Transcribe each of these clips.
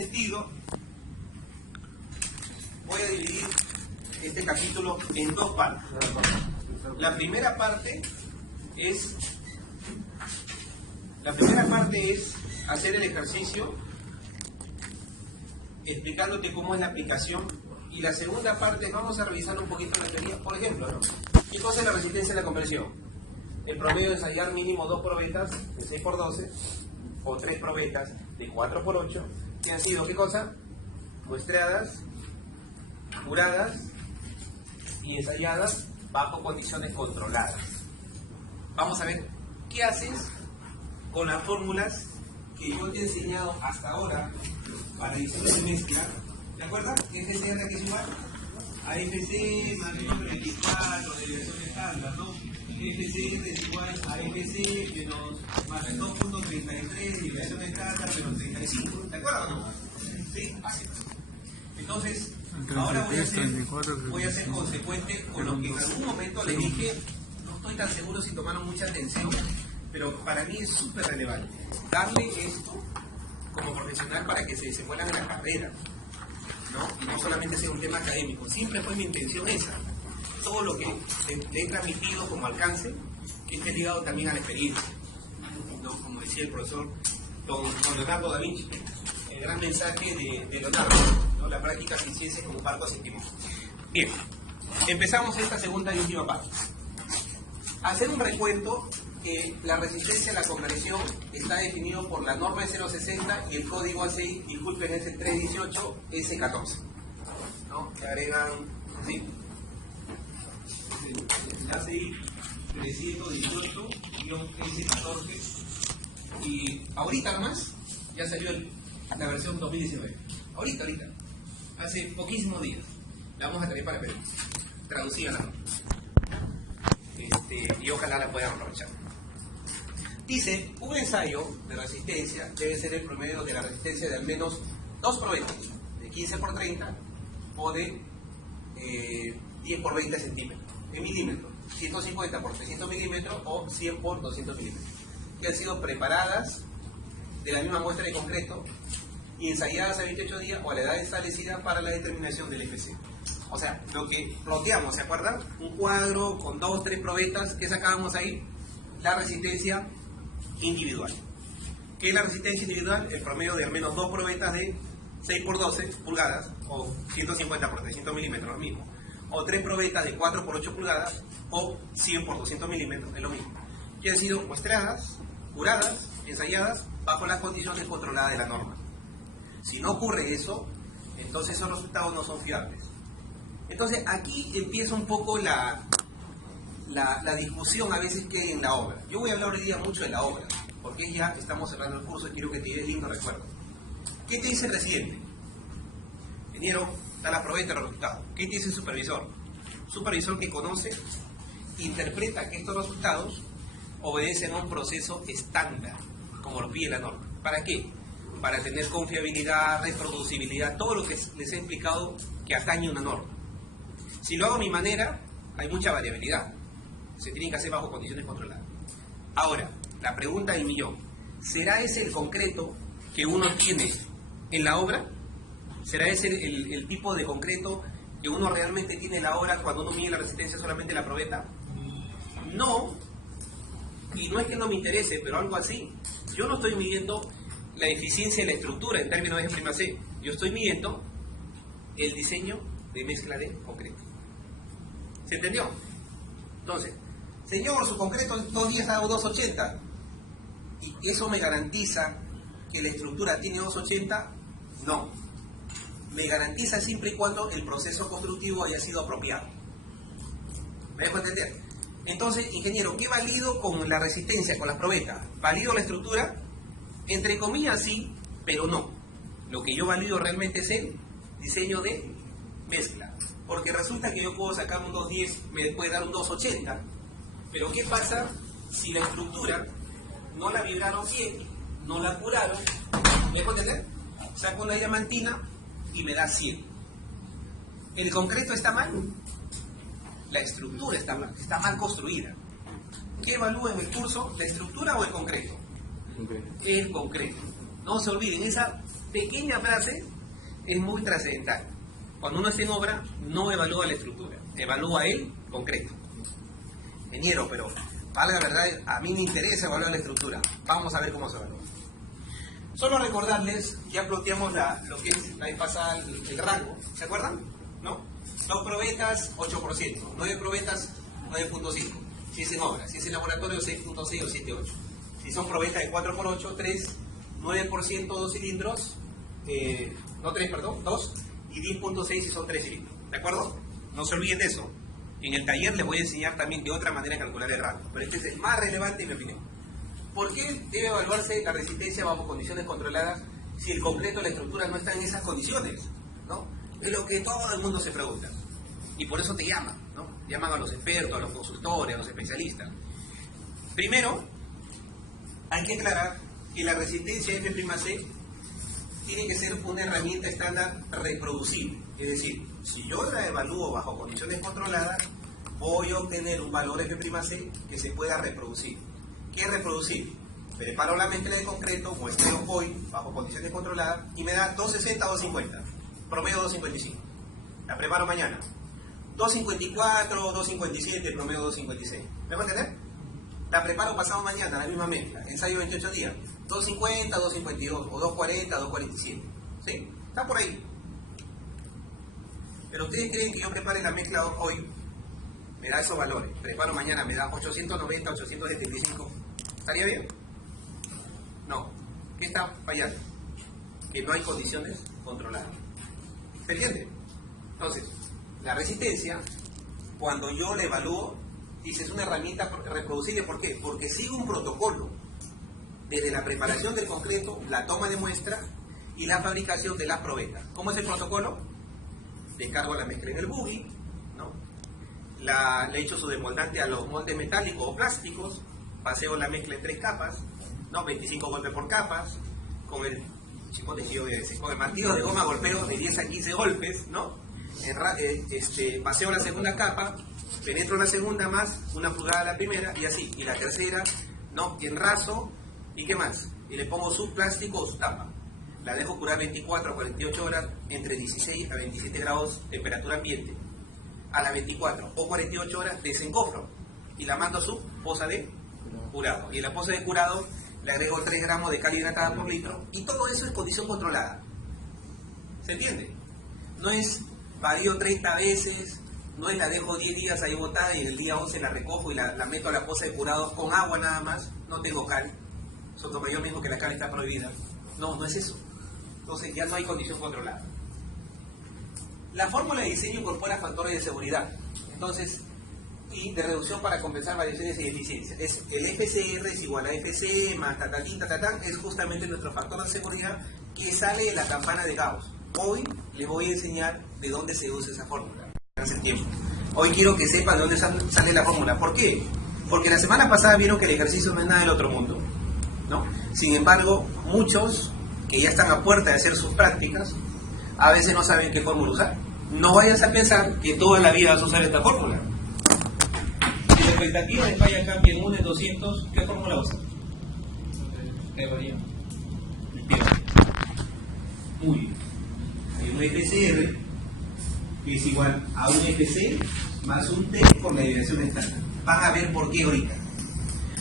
sentido, voy a dividir este capítulo en dos partes. La primera parte es hacer el ejercicio explicándote cómo es la aplicación, y la segunda parte vamos a revisar un poquito la teoría. Por ejemplo, ¿no? ¿Qué cosa es la resistencia de la conversión? El promedio de ensayar mínimo 2 probetas de 6×12 o 3 probetas de 4×8 que han sido, ¿qué cosa? Muestreadas, curadas y ensayadas bajo condiciones controladas. Vamos a ver qué haces con las fórmulas que yo te he enseñado hasta ahora para diseño de mezcla. ¿Te acuerdas? FCR que es igual a FC más 24 de versión estándar, ¿no? FCR es igual a FC menos más 2.33 de versión estándar menos 35. ¿Te acuerdas o no? Sí, así es. Entonces, ahora voy a ser consecuente con lo que en algún momento le dije. No estoy tan seguro si tomaron mucha atención, pero para mí es súper relevante darle esto como profesional para que se desenvuelvan en la carrera, ¿no? Y no solamente sea un tema académico. Siempre fue mi intención esa. Todo lo que le he transmitido como alcance, que esté ligado también a la experiencia, ¿no? Como decía el profesor don Leonardo da Vinci, el gran mensaje de Leonardo, ¿no? La práctica sin ciencia como parco séptimo. Bien, empezamos esta segunda y última parte. Hacer un recuento que la resistencia a la conversión está definido por la norma de 060 y el código ACI, disculpen, es el 318 S14, ¿no? Que agregan, ¿sí? El ACI 318-S14, y ahorita nomás ya salió la versión 2019. Ahorita, hace poquísimos días. La vamos a traer para Perú, traducida la norma. Y ojalá la puedan aprovechar. Dice, un ensayo de resistencia debe ser el promedio de la resistencia de al menos 2 probetas, de 15×30 o de 10×20 centímetros, en milímetros, 150×300 milímetros o 100×200 milímetros, que han sido preparadas de la misma muestra de concreto y ensayadas a 28 días o a la edad establecida para la determinación del FC. O sea, lo que ploteamos, ¿se acuerdan? Un cuadro con 2 o 3 probetas, ¿qué sacábamos ahí? La resistencia individual. ¿Qué es la resistencia individual? El promedio de al menos 2 probetas de 6×12 pulgadas o 150×300 milímetros, lo mismo. O 3 probetas de 4×8 pulgadas o 100×200 milímetros, es lo mismo. Que han sido muestreadas, curadas, ensayadas bajo las condiciones controladas de la norma. Si no ocurre eso, entonces esos resultados no son fiables. Entonces aquí empieza un poco la discusión a veces que hay en la obra. Yo voy a hablar hoy día mucho de la obra, porque ya estamos cerrando el curso y quiero que te lleves lindo recuerdo. ¿Qué te dice el residente? Ingeniero, da la probeta el resultado. ¿Qué te dice el supervisor? Supervisor que conoce, interpreta que estos resultados obedecen a un proceso estándar, como lo pide la norma. ¿Para qué? Para tener confiabilidad, reproducibilidad, todo lo que les he explicado que atañe una norma. Si lo hago a mi manera, hay mucha variabilidad. Se tienen que hacer bajo condiciones controladas. Ahora, la pregunta del millón. ¿Será ese el concreto que uno tiene en la obra? ¿Será ese el tipo de concreto que uno realmente tiene en la obra cuando uno mide la resistencia solamente la probeta? No. Y no es que no me interese, pero algo así. Yo no estoy midiendo la eficiencia de la estructura en términos de G'(C). Yo estoy midiendo el diseño de mezcla de concreto. ¿Se entendió? Entonces, señor, su concreto es 210 a 280. ¿Y eso me garantiza que la estructura tiene 280? No. Me garantiza siempre y cuando el proceso constructivo haya sido apropiado. ¿Me dejo entender? Entonces, ingeniero, ¿qué valido con la resistencia, con las probetas? ¿Valido la estructura? Entre comillas sí, pero no. Lo que yo valido realmente es el diseño de mezcla. Porque resulta que yo puedo sacar un 210, me puede dar un 280. Pero ¿qué pasa si la estructura no la vibraron bien, no la curaron? ¿Me dejo entender? Saco una diamantina y me da 100. ¿El concreto está mal? La estructura está mal construida. ¿Qué evalúa en el curso? ¿La estructura o el concreto? El concreto. No se olviden, esa pequeña frase es muy trascendental. Cuando uno está en obra, no evalúa la estructura, evalúa el concreto. Ingeniero, pero para la verdad, a mí me interesa evaluar la estructura. Vamos a ver cómo se evalúa. Solo recordarles, ya planteamos lo que es la vez pasada el rango, ¿se acuerdan? ¿No? 2 probetas, 8%, 9 probetas, 9.5. Si es en obra, si es en laboratorio, 6.6 o 7.8. Si son probetas de 4x8, 3, 9%, 2 cilindros, no 3, perdón, 2, y 10.6 si son 3 cilindros. ¿De acuerdo? No se olviden de eso. En el taller les voy a enseñar también de otra manera de calcular el rango, pero este es el más relevante en mi opinión. ¿Por qué debe evaluarse la resistencia bajo condiciones controladas si el concreto de la estructura no está en esas condiciones? ¿No? Es lo que todo el mundo se pregunta. Y por eso te llaman, ¿no? Llaman a los expertos, a los consultores, a los especialistas. Primero, hay que aclarar que la resistencia F'C tiene que ser una herramienta estándar reproducible. Es decir, si yo la evalúo bajo condiciones controladas, voy a obtener un valor F'C que se pueda reproducir. ¿Qué es reproducir? Preparo la mezcla de concreto, muestreo hoy, bajo condiciones controladas, y me da 260 a 250, promedio 255. La preparo mañana. 254, 257, promedio 256. ¿Me va a entender? La preparo pasado mañana, la misma mezcla, ensayo 28 días. 250, 252, o 240, 247. ¿Sí? Está por ahí. Pero ustedes creen que yo prepare la mezcla hoy, me da esos valores. Preparo mañana, me da 890, 875. ¿Estaría bien? No. ¿Qué está fallando? Que no hay condiciones controladas. ¿Se entiende? Entonces, la resistencia, cuando yo la evalúo, dice, es una herramienta reproducible. ¿Por qué? Porque sigue un protocolo. Desde la preparación del concreto, la toma de muestra y la fabricación de las probetas. ¿Cómo es el protocolo? Descargo la mezcla en el buggy, ¿no? Le echo su desmoldante a los moldes metálicos o plásticos, paseo la mezcla en 3 capas, ¿no? 25 golpes por capas, con el martillo de goma golpeo de 10 a 15 golpes, ¿no? Paseo la segunda capa, penetro la segunda más, una pulgada a la primera, y así, y la tercera, ¿no? Enraso, ¿y qué más? Y le pongo su plástico o su tapa. La dejo curar 24 a 48 horas, entre 16 a 27 grados temperatura ambiente. A las 24 o 48 horas desencofro y la mando a su poza de curado. Y en la poza de curado le agrego 3 gramos de cal hidratada por litro, y todo eso es condición controlada. ¿Se entiende? No es varío 30 veces, no es la dejo 10 días ahí botada y el día 11 la recojo y la meto a la poza de curado con agua nada más, no tengo cal. Sotomayor mismo que la cal está prohibida. No, no es eso. Entonces ya no hay condición controlada. La fórmula de diseño incorpora factores de seguridad, entonces, y de reducción para compensar variaciones y deficiencias. Es el FCR es igual a FC más tatatín, tatatán, es justamente nuestro factor de seguridad que sale de la campana de Gauss. Hoy les voy a enseñar de dónde se usa esa fórmula. Hace tiempo. Hoy quiero que sepan de dónde sale la fórmula. ¿Por qué? Porque la semana pasada vieron que el ejercicio no es nada del otro mundo, ¿no? Sin embargo, muchos que ya están a puerta de hacer sus prácticas, a veces no saben qué fórmula usar. No vayas a pensar que toda la vida vas a usar esta fórmula. Si la expectativa de falla cambia en 1 en 200, ¿qué fórmula usas? Muy bien. Hay un FCR que es igual a un FC más un T por la desviación estándar. Van a ver por qué ahorita.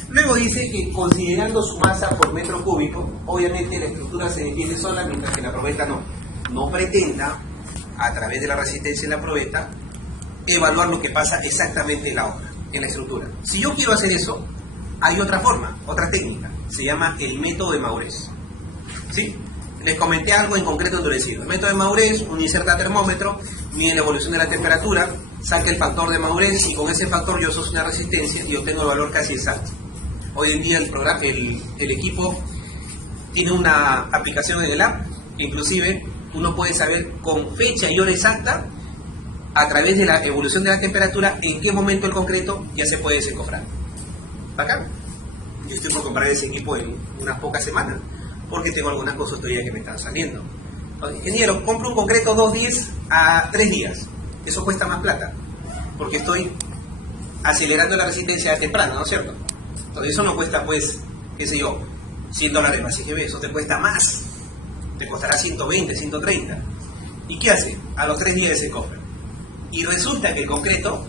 Luego dice que considerando su masa por metro cúbico, obviamente la estructura se defiende sola, mientras que la probeta no. No pretenda, a través de la resistencia en la probeta, evaluar lo que pasa exactamente en la obra, en la estructura. Si yo quiero hacer eso, hay otra forma, otra técnica. Se llama el método de Maurez. ¿Sí? Les comenté algo en concreto endurecido. El método de Maurez, uno inserta termómetro, mide la evolución de la temperatura, saca el factor de Maurez y con ese factor yo asocio una resistencia y obtengo el valor casi exacto. Hoy en día el equipo tiene una aplicación en el app, inclusive uno puede saber con fecha y hora exacta, a través de la evolución de la temperatura, en qué momento el concreto ya se puede desencofrar. ¿Bacán? Yo estoy por comprar ese equipo en unas pocas semanas, porque tengo algunas cosas todavía que me están saliendo. Ingeniero, compro un concreto 2 días a 3 días. Eso cuesta más plata, porque estoy acelerando la resistencia temprana, ¿no es cierto? Entonces eso no cuesta, pues, qué sé yo, $100 más IGB, eso te cuesta más. te costará 120, 130. ¿Y qué hace? A los 3 días desencofra. Y resulta que el concreto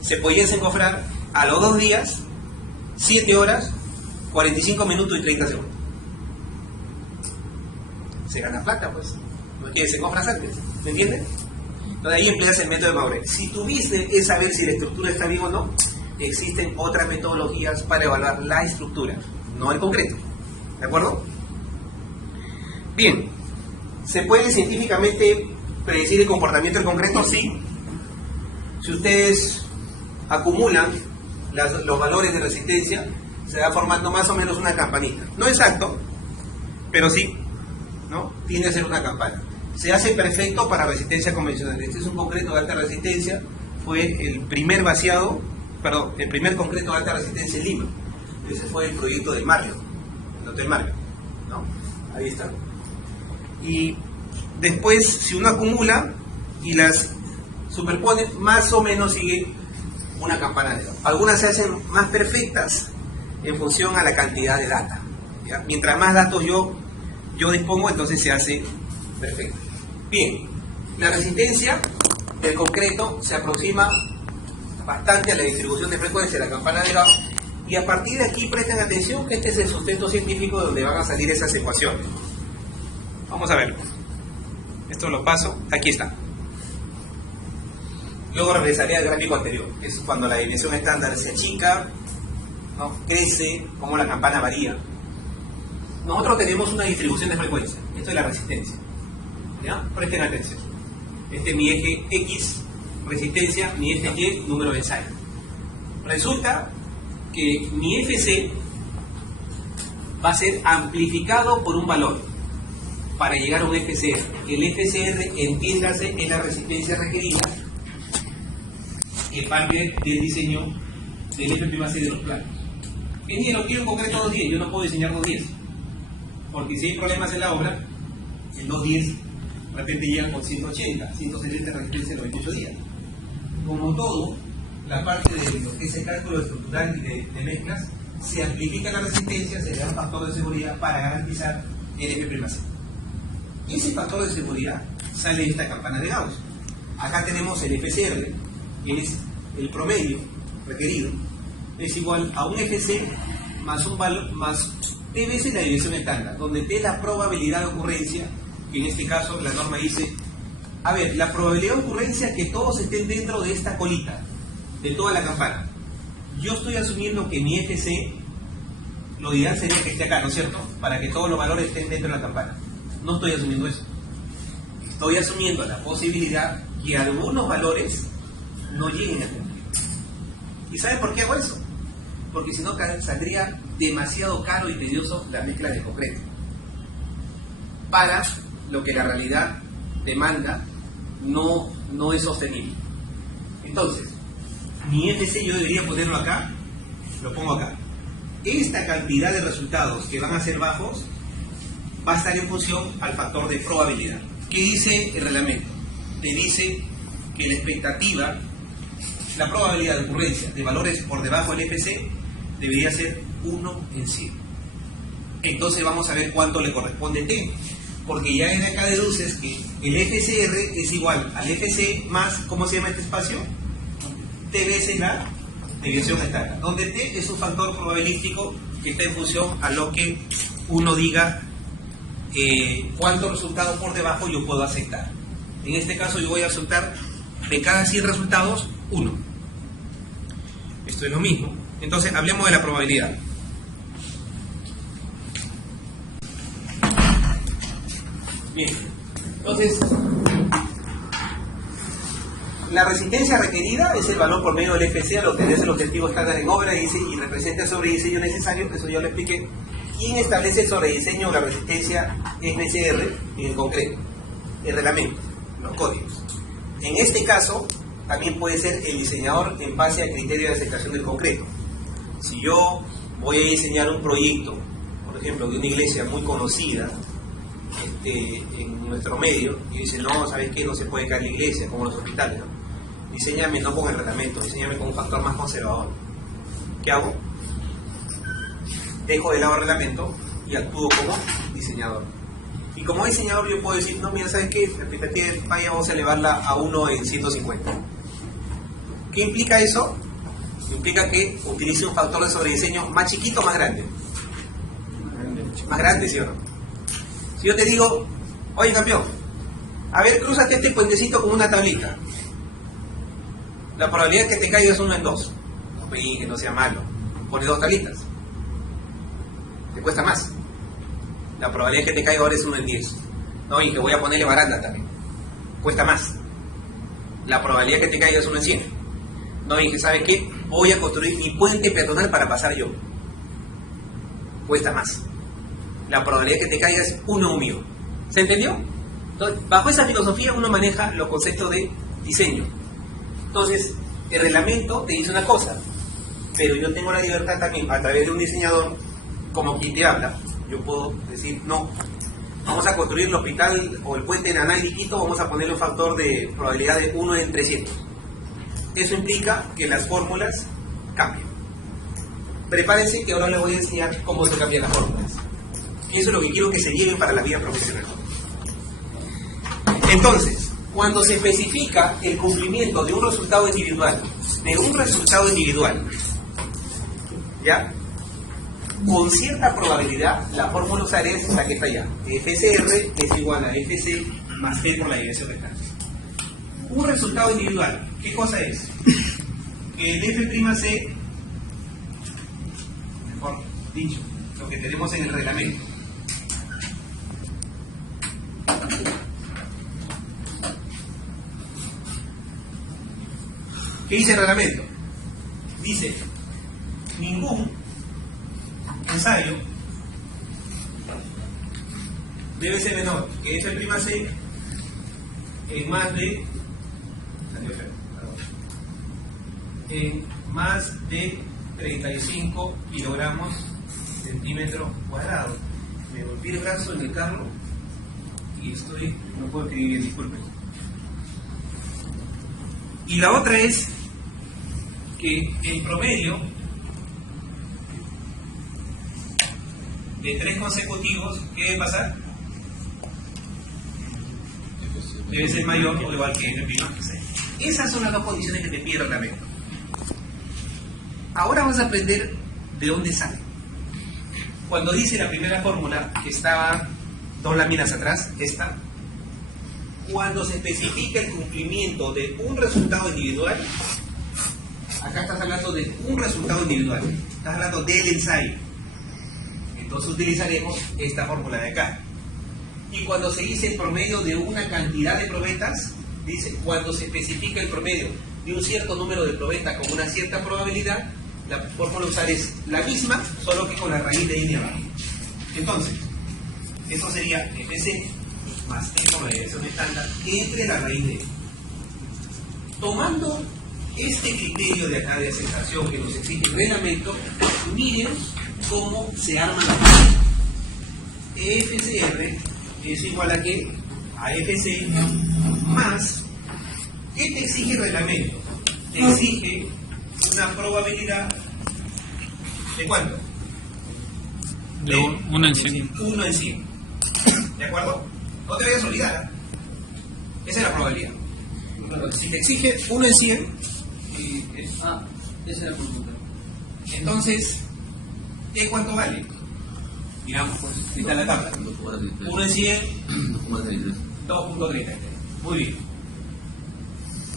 se podía desencofrar a los 2 días, 7 horas, 45 minutos y 30 segundos. Se gana plata, pues. No es que desencofras antes, ¿me entiendes? Entonces ahí empleas el método de Maurer. Si tuviste que saber si la estructura está bien o no, existen otras metodologías para evaluar la estructura, no el concreto. ¿De acuerdo? Bien. ¿Se puede científicamente predecir el comportamiento del concreto? Sí. Si ustedes acumulan los valores de resistencia, se va formando más o menos una campanita. No exacto, pero sí, ¿no? Tiende a ser una campana. Se hace perfecto para resistencia convencional. Este es un concreto de alta resistencia. Fue el primer el primer concreto de alta resistencia en Lima. Ese fue el proyecto de Marriott, el Hotel Marriott, ¿no? Ahí está. Y después, si uno acumula y las superpone, más o menos sigue una campana de Gauss. Algunas se hacen más perfectas en función a la cantidad de data, ¿ya? Mientras más datos yo dispongo, entonces se hace perfecta. Bien, la resistencia del concreto se aproxima bastante a la distribución de frecuencia de la campana de Gauss, y a partir de aquí presten atención que este es el sustento científico de donde van a salir esas ecuaciones. Vamos a ver. Esto lo paso. Aquí está. Luego regresaré al gráfico anterior, que es cuando la desviación estándar se achica, ¿no? Crece, cómo la campana varía. Nosotros tenemos una distribución de frecuencia. Esto es la resistencia, ¿ya? Presten atención. Este es mi eje X, resistencia, mi eje Y, número de ensayo. Resulta que mi FC va a ser amplificado por un valor para llegar a un FCR. El FCR, entiéndase, es la resistencia requerida que parte del diseño del FPMC de los planos. Ingeniero, quiero en concreto 210, yo no puedo diseñar 210, porque si hay problemas en la obra, el 210 de repente llega con 180, 170 resistencia en los 28 días. Como todo, la parte de lo que es el cálculo estructural y de mezclas, se amplifica la resistencia, se le da un factor de seguridad para garantizar el FPMC. Ese factor de seguridad sale de esta campana de Gauss. Acá tenemos el FCR, que es el promedio requerido, es igual a un FC más un valor más T veces la desviación estándar, donde T es la probabilidad de ocurrencia, que en este caso la norma dice, a ver, la probabilidad de ocurrencia que todos estén dentro de esta colita, de toda la campana. Yo estoy asumiendo que mi FC, lo ideal sería que esté acá, ¿no es cierto? Para que todos los valores estén dentro de la campana. No estoy asumiendo eso. Estoy asumiendo la posibilidad que algunos valores no lleguen a cumplir. ¿Y saben por qué hago eso? Porque si no saldría demasiado caro y tedioso la mezcla de concreto para lo que la realidad demanda. No es sostenible. Entonces, mi FC yo debería ponerlo acá, lo pongo acá. Esta cantidad de resultados que van a ser bajos va a estar en función al factor de probabilidad. ¿Qué dice el reglamento? Te dice que la expectativa, la probabilidad de ocurrencia de valores por debajo del FC debería ser 1 en 100. Entonces vamos a ver cuánto le corresponde T, porque ya en acá deduces que el FCR es igual al FC más, ¿cómo se llama este espacio? T veces la desviación estándar, donde T es un factor probabilístico que está en función a lo que uno diga cuántos resultados por debajo yo puedo aceptar. En este caso yo voy a aceptar de cada 100 resultados 1. Esto es lo mismo. Entonces hablemos de la probabilidad. Bien, entonces la resistencia requerida es el valor por medio del FC al obtenerse el objetivo estándar en obra y representa el sobrediseño necesario, eso ya lo expliqué. ¿Quién establece el sobrediseño o la resistencia FCR en el concreto? El reglamento, los códigos. En este caso, también puede ser el diseñador en base al criterio de aceptación del concreto. Si yo voy a diseñar un proyecto, por ejemplo, de una iglesia muy conocida en nuestro medio, y dice, no, ¿sabes qué? No se puede caer la iglesia, como los hospitales, ¿no? Diseñame no con el reglamento, diseñame con un factor más conservador. ¿Qué hago? Dejo de lado el reglamento y actúo como diseñador. Y como diseñador yo puedo decir, no, mira, ¿sabes qué? La expectativa de falla vamos a elevarla a 1 en 150. ¿Qué implica eso? Implica que utilice un factor de sobrediseño más chiquito o más grande. Más grande, ¿sí o no? Si yo te digo, oye campeón, a ver, crúzate este puentecito con una tablita. La probabilidad de que te caiga es 1 en 2. No, que no sea malo. Pone 2 tablitas. Te cuesta más. La probabilidad de que te caiga ahora es 1 en 10. No, y que voy a ponerle baranda también. Cuesta más. La probabilidad de que te caiga es 1 en 100. No, y que ¿sabe qué? Voy a construir mi puente peatonal para pasar yo. Cuesta más. La probabilidad de que te caiga es 1 en 1000. ¿Se entendió? Entonces, bajo esa filosofía uno maneja los conceptos de diseño. Entonces, el reglamento te dice una cosa, pero yo tengo la libertad también, a través de un diseñador, como quien te habla, yo puedo decir, no, vamos a construir el hospital o el puente en Anal y Quito, vamos a ponerle un factor de probabilidad de 1 en 300. Eso implica que las fórmulas cambian. Prepárense que ahora les voy a enseñar cómo se cambian las fórmulas. Y eso es lo que quiero que se lleven para la vida profesional. Entonces, cuando se especifica el cumplimiento de un resultado individual, ¿ya? Con cierta probabilidad, la fórmula a usar es la que está allá. FCR es igual a FC más G por la dirección rectangular. Un resultado individual, ¿qué cosa es? Que el F'C, mejor dicho, lo que tenemos en el reglamento. ¿Qué dice el reglamento? Dice, ningún ensayo debe ser menor que F'C en más de 35 kilogramos centímetro cuadrado. Me golpeé el brazo en el carro y no puedo escribir bien, disculpen. Y la otra es que el promedio de 3 consecutivos, ¿qué debe pasar? Debe ser mayor o igual que F'C. Esas son las dos condiciones que te pide el reglamento. Ahora vamos a aprender de dónde sale. Cuando dice la primera fórmula, que estaba 2 láminas atrás, esta, cuando se especifica el cumplimiento de un resultado individual, acá estás hablando de un resultado individual, estás hablando del ensayo. Entonces utilizaremos esta fórmula de acá. Y cuando se dice el promedio de una cantidad de probetas, dice cuando se especifica el promedio de un cierto número de probetas con una cierta probabilidad, la fórmula a usar es la misma, solo que con la raíz de n abajo. Entonces, eso sería Fc más T por la dirección estándar entre la raíz de n. Tomando este criterio de acá de aceptación que nos exige el reglamento, miren cómo se arma la fórmula. FCR es igual a qué? A FC más, ¿qué te exige el reglamento? Te exige una probabilidad ¿de cuánto? De 1 en 100. 1 en 100. ¿De acuerdo? No te vayas a olvidar. Esa es la probabilidad. Si te exige 1 en 100, esa es la pregunta. entonces, ¿qué cuánto vale? Miramos, pues, ahí está la tabla. 1 en 100, 2.33. Muy bien.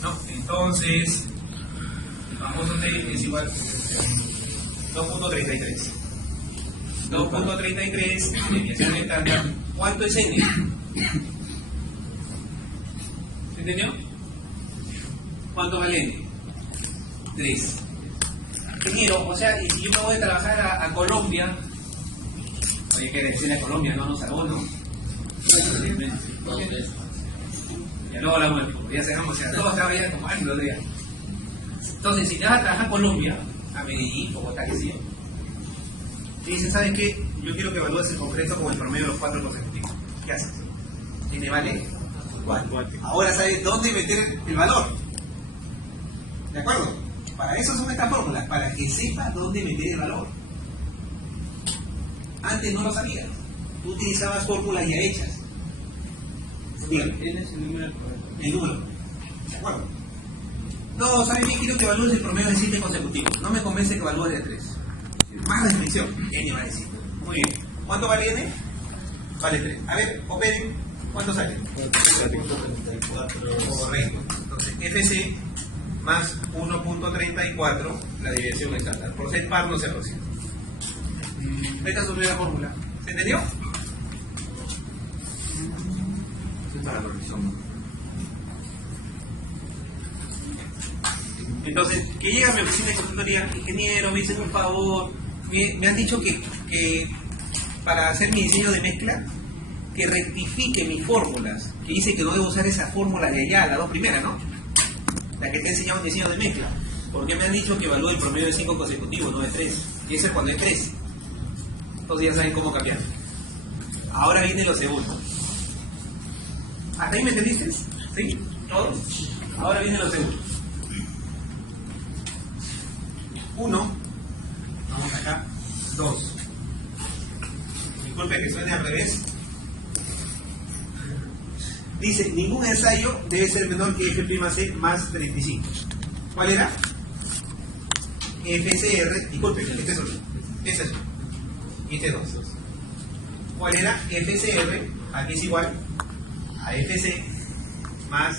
¿No? Entonces, el famoso T es igual a 2.33. 2.33, desviación estándar. ¿Cuánto es N? ¿Se entendió? ¿Cuánto vale N? 3. Ingeniero, o sea, y si yo me voy a trabajar a Colombia, oye, que decirle a Colombia, no nos salvó, ¿no? Ya luego hablamos del fútbol, ya cerramos, o sea, todos estaban ya como años los días. Entonces, si te vas a trabajar a Colombia, a Medellín, Bogotá, que sí, y dices, ¿sabes qué? Yo quiero que evalúes el concreto con el promedio de los 4 consecutivos. ¿Qué haces? ¿Y te vale? Ahora sabes dónde meter el valor. ¿De acuerdo? Para eso son estas fórmulas, para que sepas dónde meter el valor. Antes no lo sabías. Tú utilizabas fórmulas ya hechas. Dígame. N es el número correcto. El número. ¿De acuerdo? No, ¿sabes qué? Quiero que evalúes el promedio de 7 consecutivos. No me convence que evalúes de 3. Más definición. N va a decir. Muy bien. ¿Cuánto vale N? Vale 3. A ver, operen. ¿Cuánto sale? 4.34. Correcto. Entonces, FC más 1.34, la desviación estándar. Por ser par no se aproxima. Esta es su primera fórmula. ¿Se entendió? Entonces, que llega a mi oficina de consultoría, ingeniero, me dicen por favor, me han dicho que para hacer mi diseño de mezcla, que rectifique mis fórmulas, que dice que no debo usar esa fórmula de allá, las dos primeras, ¿no? La que te he enseñado en diseño de mezcla. Porque me han dicho que evalúe el promedio de 5 consecutivos, no de 3. Y eso es cuando es 3. Entonces ya saben cómo cambiar. Ahora viene lo segundo. ¿Hasta ahí me entendiste? ¿Sí? ¿Todos? Ahora viene lo segundo. 1, vamos acá, 2. Disculpe que suene al revés. Dice, ningún ensayo debe ser menor que F'C más 35. ¿Cuál era? FCR, disculpe, este es otro. Este es otro. Y este 2. ¿Cuál era? FCR, aquí es igual a FC más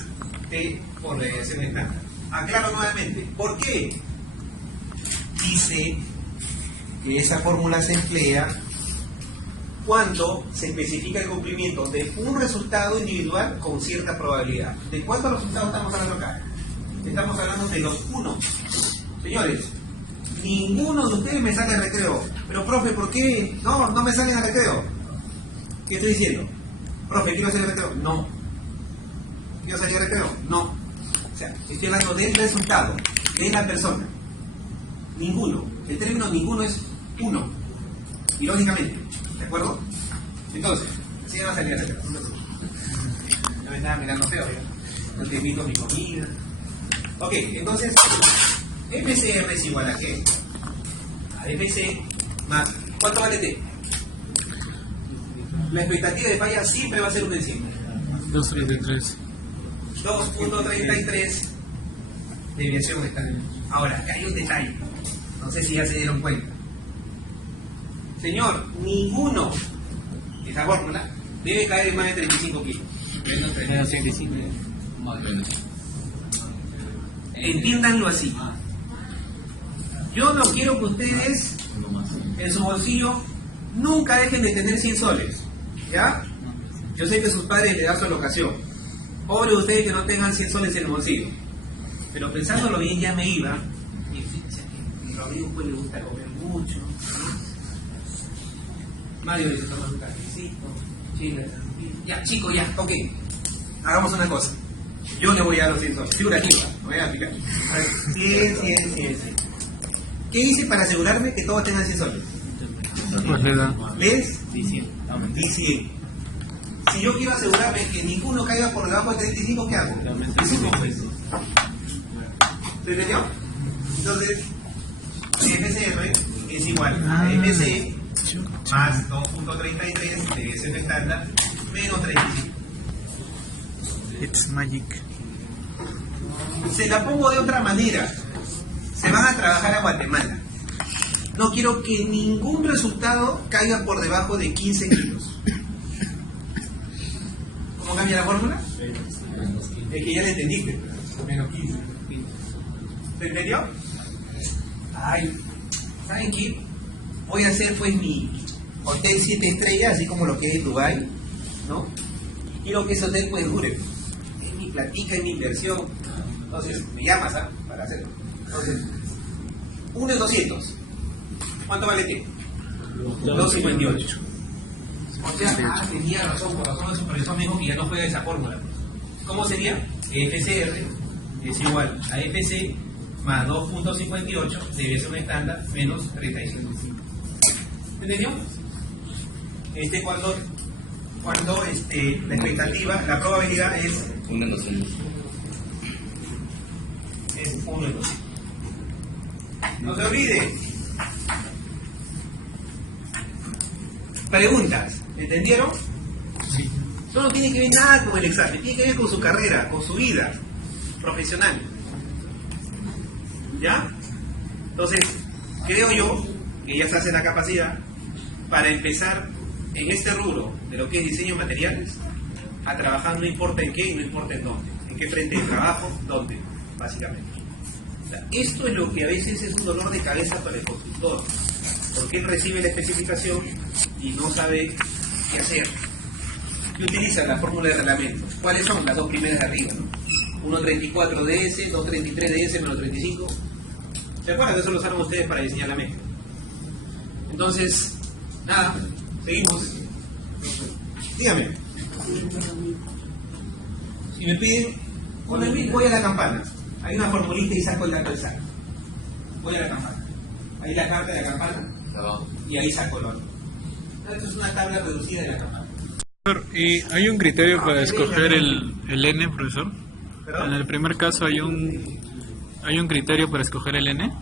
T por la desviación estándar. Aclaro nuevamente. ¿Por qué? Dice que esa fórmula se emplea cuando se especifica el cumplimiento de un resultado individual con cierta probabilidad. ¿De cuántos resultados estamos hablando acá? Estamos hablando de los 1. Señores, ninguno de ustedes me sale al recreo. Pero, profe, ¿por qué? No me salen al recreo. ¿Qué estoy diciendo? Profe, ¿quiero salir al recreo? No. ¿Quiero salir al recreo? No. O sea, estoy hablando del resultado, de la persona. Ninguno. El término ninguno es 1. Y lógicamente. ¿De acuerdo? Entonces, si va a salir a hacer. No me estaba mirando feo, ¿ya? No te invito a mi comida. Ok, entonces, FCR es igual a qué? A FC más. ¿Cuánto vale T? La expectativa de falla siempre va a ser 1 en 100. 2.33. 2.33 desviación estándar. Ahora, acá hay un detalle. No sé si ya se dieron cuenta. Señor, ninguno de esa fórmula debe caer en más de 35 kilos. Menos 35. Entiéndanlo así. Yo no quiero que ustedes en su bolsillo nunca dejen de tener 100 soles. ¿Ya? Yo sé que sus padres les dan su alocación. Pobre ustedes que no tengan 100 soles en el bolsillo. Pero pensándolo bien ya me iba. Y fíjense que a los amigos pues les gusta comer mucho. Mario dice tomar un cafecito. Ya, chicos, ya, ok. Hagamos una cosa. Yo le voy a dar los 100 soles. Figurativa, no voy a aplicar. A ver, 100. ¿Qué hice para asegurarme que todos tengan 100 soles? Pues le da. ¿Les? Di 100. Si yo quiero asegurarme que ninguno caiga por debajo de 35, ¿qué hago? ¿Se entendió? Entonces, FCR es igual a FC más 2.33 de desviación estándar menos 35. It's magic. Se la pongo de otra manera. Se van a trabajar a Guatemala. No quiero que ningún resultado caiga por debajo de 15 kilos. ¿Cómo cambia la fórmula? Es que ya la entendiste. Menos 15. ¿Se entendió? Ay, ¿saben qué? Voy a hacer pues mi hotel 7 estrellas, así como lo que es en Dubái, ¿no? Y quiero que ese hotel pues dure. Es mi platica, es mi inversión. Entonces, me llamas, ¿ah? Para hacerlo. Entonces, 1 en 200. ¿Cuánto vale qué? 2.58. O sea, tenía razón, por razón de supervisor me dijo que ya no juega esa fórmula. ¿Cómo sería? FCR es igual a FC más 2.58 de desviación estándar menos 35. ¿Entendió? Cuando la expectativa, la probabilidad es 1 en 200. Es 1 en 200. No se olvide. Preguntas. ¿Entendieron? Sí. Eso no tiene que ver nada con el examen, tiene que ver con su carrera, con su vida profesional. ¿Ya? Entonces, creo yo que ya se hace la capacidad para empezar en este rubro de lo que es diseño de materiales a trabajar no importa en qué y no importa en dónde, en qué frente de trabajo, dónde, básicamente. O sea, esto es lo que a veces es un dolor de cabeza para el consultor, porque él recibe la especificación y no sabe qué hacer. Y utiliza la fórmula de reglamento. ¿Cuáles son? Las dos primeras de arriba, ¿no? 1.34 DS, 2.33 DS menos 35. ¿Se acuerdan que eso lo usaron ustedes para diseñar la mezcla? Entonces, nada, seguimos. Dígame. Si me piden, con el mil voy a la campana. Hay una formulita y saco el dato exacto. Voy a la campana. Ahí la carta de la campana y ahí saco el otro. Esto es una tabla reducida de la campana. ¿Y hay un criterio para escoger el N, profesor? ¿Perdón? En el primer caso hay un criterio para escoger el N.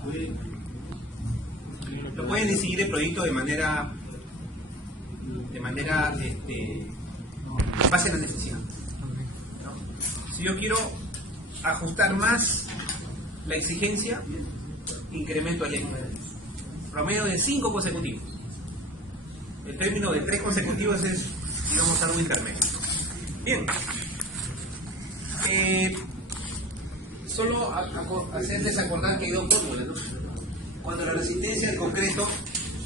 Lo pueden decidir el proyecto de manera base en la necesidad, ¿no? Si yo quiero ajustar más la exigencia, incremento el N. Promedio de 5 consecutivos. El término de 3 consecutivos es, digamos, algo intermedio. Bien. Solo hacerles acordar que hay dos fórmulas, ¿no? Cuando la resistencia del concreto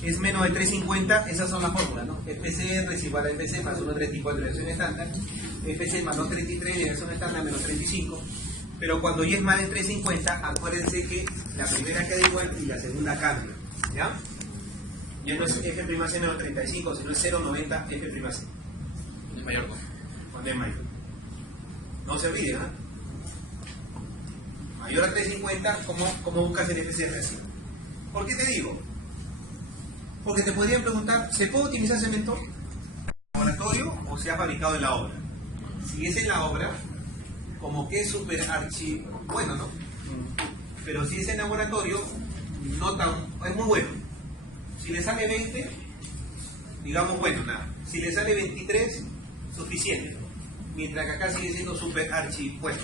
es menos de 350, esas son las fórmulas, ¿no? FCR es igual a FC más 1.34 de versión estándar, FC más 2.33 de versión estándar menos 35, pero cuando ya es más de 350, acuérdense que la primera queda igual y la segunda cambia, ¿ya? Ya no es F' C menos 35, sino es 0.90 F' C. Es mayor. Cuando es mayor. No se olviden, ¿ah? Mayor a 350, ¿cómo buscas el FCR así? ¿Por qué te digo? Porque te podrían preguntar, ¿se puede optimizar cemento en laboratorio o se ha fabricado en la obra? Si es en la obra, como que es súper archi bueno, ¿no? Pero si es en laboratorio, no tan, es muy bueno. Si le sale 20, digamos bueno, nada. Si le sale 23, suficiente. Mientras que acá sigue siendo súper archi bueno.